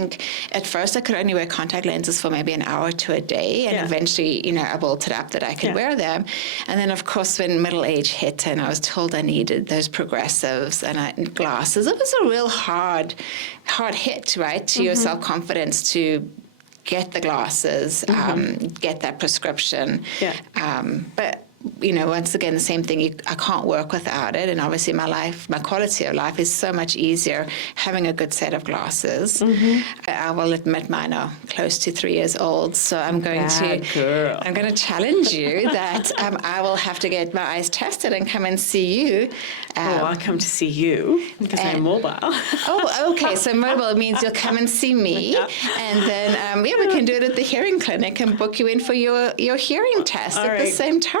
think at first I could only wear contact lenses for maybe an hour to a day, and eventually, I built it up that I could wear them. And then, of course, when middle age hit and I was told I needed those progressives and glasses, it was a real hard hit, right, to your self-confidence to get the glasses, get that prescription. But once again, the same thing. I can't work without it, and obviously my quality of life is so much easier having a good set of glasses. I will admit mine are close to 3 years old, so I'm going to challenge you that I will have to get my eyes tested and come and see you. I'll come to see you because I'm mobile. Oh, okay. So mobile means you'll come and see me, and then we can do it at the hearing clinic and book you in for your hearing test at the same time.